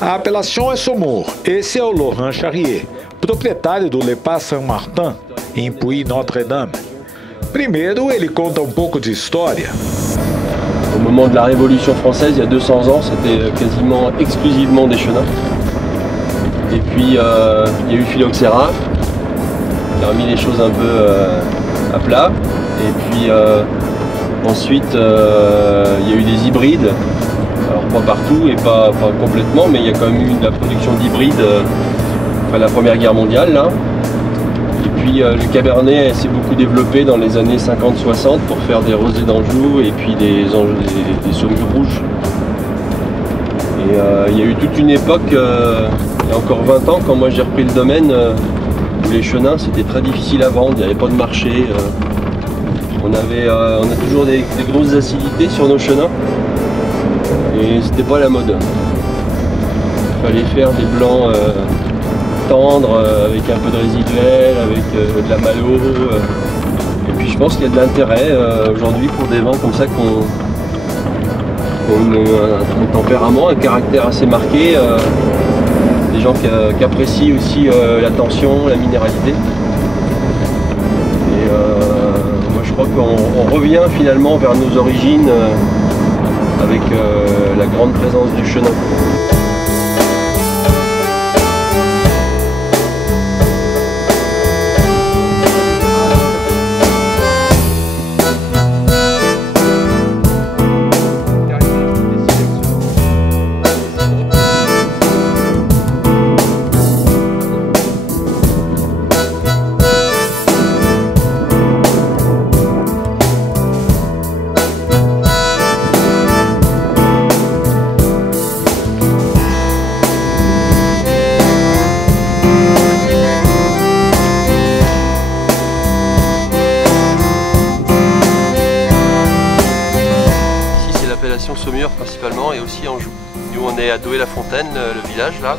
A apelação é Saumur. Esse é o Laurent Charrier, proprietário do Le Pas Saint-Martin, em Puy-Notre-Dame. Primeiro, ele conta um pouco de história. Au moment de la Révolution française, il y a 200 ans, c'était quasiment exclusivement des chenins. Et puis il y a eu Phylloxera, qui a remis les choses un peu à plat. Et puis ensuite, il y a eu des hybrides. Alors pas partout et pas complètement, mais il y a quand même eu de la production d'hybrides après la Première Guerre mondiale là. Et puis le Cabernet s'est beaucoup développé dans les années 50-60 pour faire des rosés d'Anjou et puis des saumures rouges. Et il y a eu toute une époque, il y a encore 20 ans, quand moi j'ai repris le domaine, où les chenins c'était très difficile à vendre, il n'y avait pas de marché. On a toujours des grosses acidités sur nos chenins. Et c'était pas la mode. Il fallait faire des blancs tendres avec un peu de résiduel, avec de la malo. Et puis je pense qu'il y a de l'intérêt aujourd'hui pour des vins comme ça qui ont un tempérament, un caractère assez marqué. Des gens qui apprécient aussi la tension, la minéralité. Et moi je crois qu'on revient finalement vers nos origines. Avec la grande présence du chenin. Saumur principalement et aussi Anjou. Nous on est à Douai-la-Fontaine, le village là,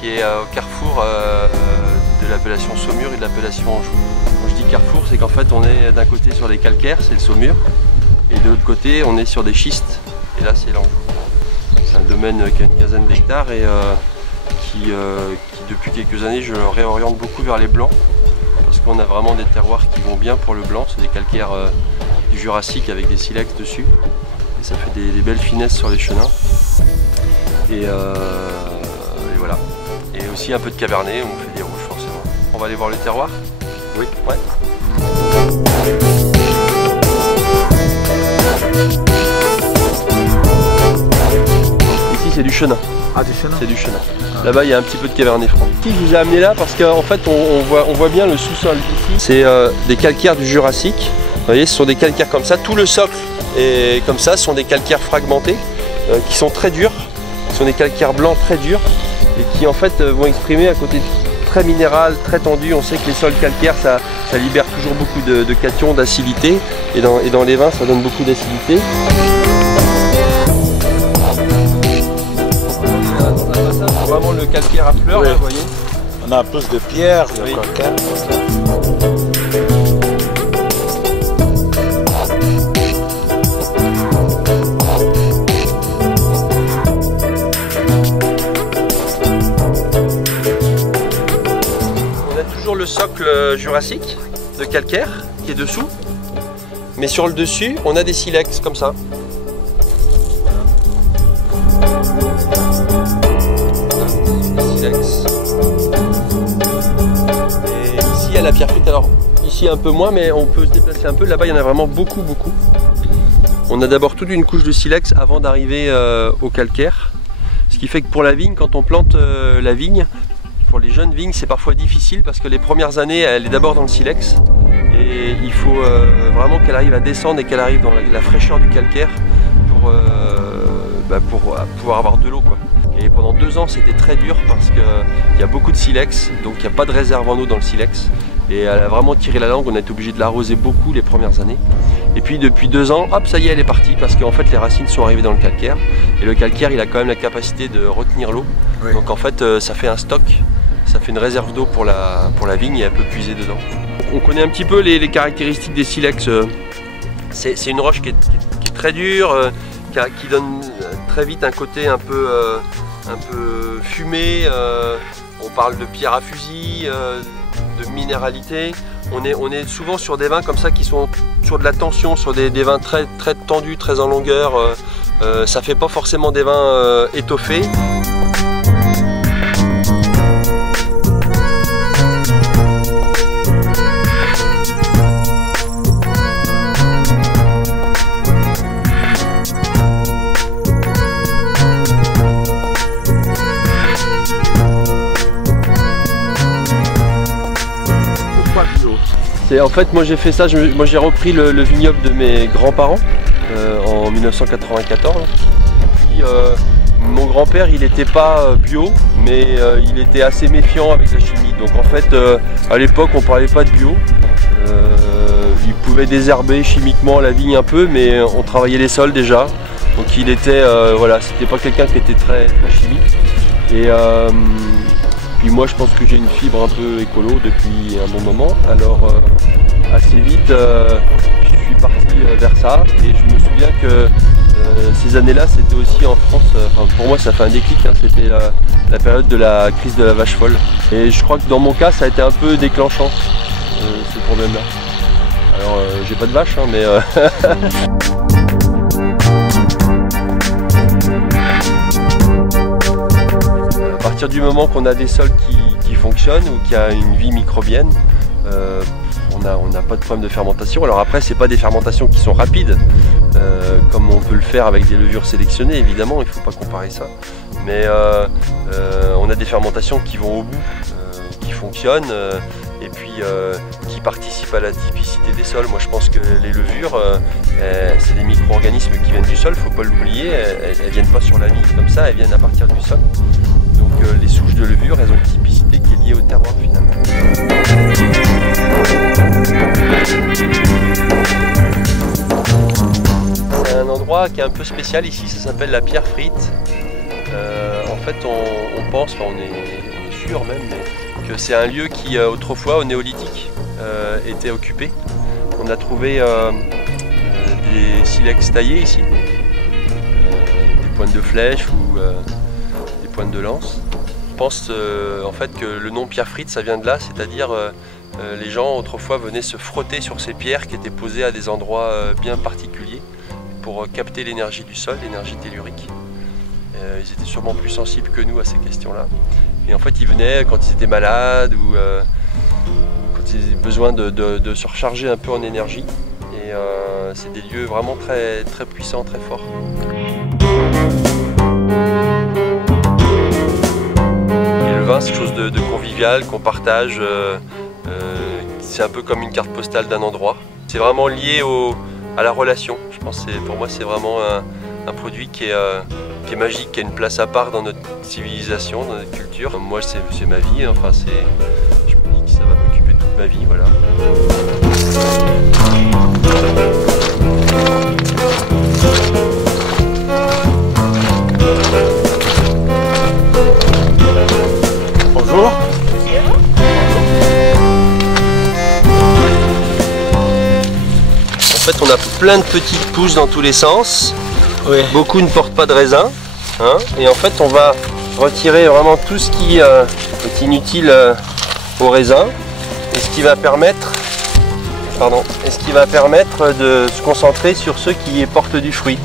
qui est au carrefour de l'appellation Saumur et de l'appellation Anjou. Quand je dis carrefour, c'est qu'en fait on est d'un côté sur les calcaires, c'est le Saumur, et de l'autre côté on est sur des schistes, et là c'est l'Anjou. C'est un domaine qui a une quinzaine d'hectares et qui depuis quelques années je réoriente beaucoup vers les blancs, parce qu'on a vraiment des terroirs qui vont bien pour le blanc, c'est des calcaires du Jurassique avec des silex dessus. Et ça fait des belles finesses sur les chenins. Et voilà. Et aussi un peu de cabernet, on fait des rouges forcément. On va aller voir le terroir? Oui. Ouais. Ici c'est du chenin. Ah, du chenin? C'est du chenin. Là-bas il y a un petit peu de cabernet franc. Ici je vous ai amené là parce qu'en fait on voit bien le sous-sol ici. C'est des calcaires du Jurassique. Vous voyez, ce sont des calcaires comme ça. Tout le socle et comme ça, ce sont des calcaires fragmentés qui sont très durs, ce sont des calcaires blancs très durs et qui en fait vont exprimer un côté très minéral, très tendu. On sait que les sols calcaires ça libère toujours beaucoup de cations, d'acidité et dans les vins ça donne beaucoup d'acidité. Vraiment le calcaire à fleurs, oui. Là, vous voyez. On a plus de pierre, oui. Calcaire. Le socle jurassique de calcaire qui est dessous, mais sur le dessus on a des silex comme ça. Silex. Et ici il y a la pierrefrite, alors ici un peu moins mais on peut se déplacer un peu, là-bas il y en a vraiment beaucoup. On a d'abord toute une couche de silex avant d'arriver au calcaire, ce qui fait que pour la vigne, quand on plante la vigne, pour les jeunes vignes, c'est parfois difficile parce que les premières années, elle est d'abord dans le silex et il faut vraiment qu'elle arrive à descendre et qu'elle arrive dans la fraîcheur du calcaire pour pouvoir avoir de l'eau, quoi. Et pendant 2 ans, c'était très dur parce qu'il y a beaucoup de silex, donc il n'y a pas de réserve en eau dans le silex. Et elle a vraiment tiré la langue, on a été obligé de l'arroser beaucoup les premières années. Et puis depuis 2 ans, hop, ça y est, elle est partie parce qu'en fait les racines sont arrivées dans le calcaire. Et le calcaire, il a quand même la capacité de retenir l'eau. Oui. Donc en fait, ça fait un stock. Ça fait une réserve d'eau pour la vigne et elle peut puiser dedans. On connaît un petit peu les caractéristiques des silex. C'est une roche qui est très dure, qui donne très vite un côté un peu un peu fumé. On parle de pierre à fusil, de minéralité. On est souvent sur des vins comme ça qui sont sur de la tension, sur des vins très tendus, très en longueur. Ça fait pas forcément des vins étoffés. En fait, moi j'ai fait ça, moi j'ai repris le vignoble de mes grands-parents en 1994. Puis, mon grand-père il n'était pas bio, mais il était assez méfiant avec la chimie. Donc en fait, à l'époque on ne parlait pas de bio. Il pouvait désherber chimiquement la vigne un peu, mais on travaillait les sols déjà. Donc il était, voilà, c'était pas quelqu'un qui était très chimique. Et puis moi je pense que j'ai une fibre un peu écolo depuis un bon moment, alors assez vite je suis parti vers ça et je me souviens que ces années-là c'était aussi en France, pour moi ça fait un déclic, hein, c'était la période de la crise de la vache folle et je crois que dans mon cas ça a été un peu déclenchant ce problème-là. Alors j'ai pas de vache hein, mais à partir du moment qu'on a des sols qui fonctionnent ou qui a une vie microbienne, on n'a pas de problème de fermentation. Alors après, c'est pas des fermentations qui sont rapides, comme on peut le faire avec des levures sélectionnées, évidemment, il ne faut pas comparer ça. Mais on a des fermentations qui vont au bout, qui fonctionnent, et puis qui participent à la typicité des sols. Moi je pense que les levures, c'est des micro-organismes qui viennent du sol, il ne faut pas l'oublier, elles ne viennent pas sur la vigne comme ça, elles viennent à partir du sol. Donc les souches de levure, elles ont une typicité qui est liée au terroir finalement. C'est un endroit qui est un peu spécial ici, ça s'appelle la Pierre Frite. En fait on pense, on est sûr même, que c'est un lieu qui autrefois au néolithique était occupé. On a trouvé des silex taillés ici, des pointes de flèche ou des pointes de lance. Je pense en fait que le nom Pierre Frite ça vient de là, c'est-à-dire les gens autrefois venaient se frotter sur ces pierres qui étaient posées à des endroits bien particuliers pour capter l'énergie du sol, l'énergie tellurique. Ils étaient sûrement plus sensibles que nous à ces questions-là. Et en fait, ils venaient quand ils étaient malades ou quand ils avaient besoin de se recharger un peu en énergie. Et c'est des lieux vraiment très puissants, très forts. Et le vin, c'est quelque chose de convivial, qu'on partage. C'est un peu comme une carte postale d'un endroit. C'est vraiment lié à la relation. Je pense que pour moi, c'est vraiment un produit qui est magique, qui a une place à part dans notre civilisation, dans notre culture. Moi, c'est ma vie, enfin, je me dis que ça va m'occuper toute ma vie, voilà. Bonjour. En fait, on a plein de petites pousses dans tous les sens. Oui. Beaucoup ne portent pas de raisin. Hein, et en fait, on va retirer vraiment tout ce qui est inutile au raisin. Et ce qui va permettre, de se concentrer sur ceux qui portent du fruit.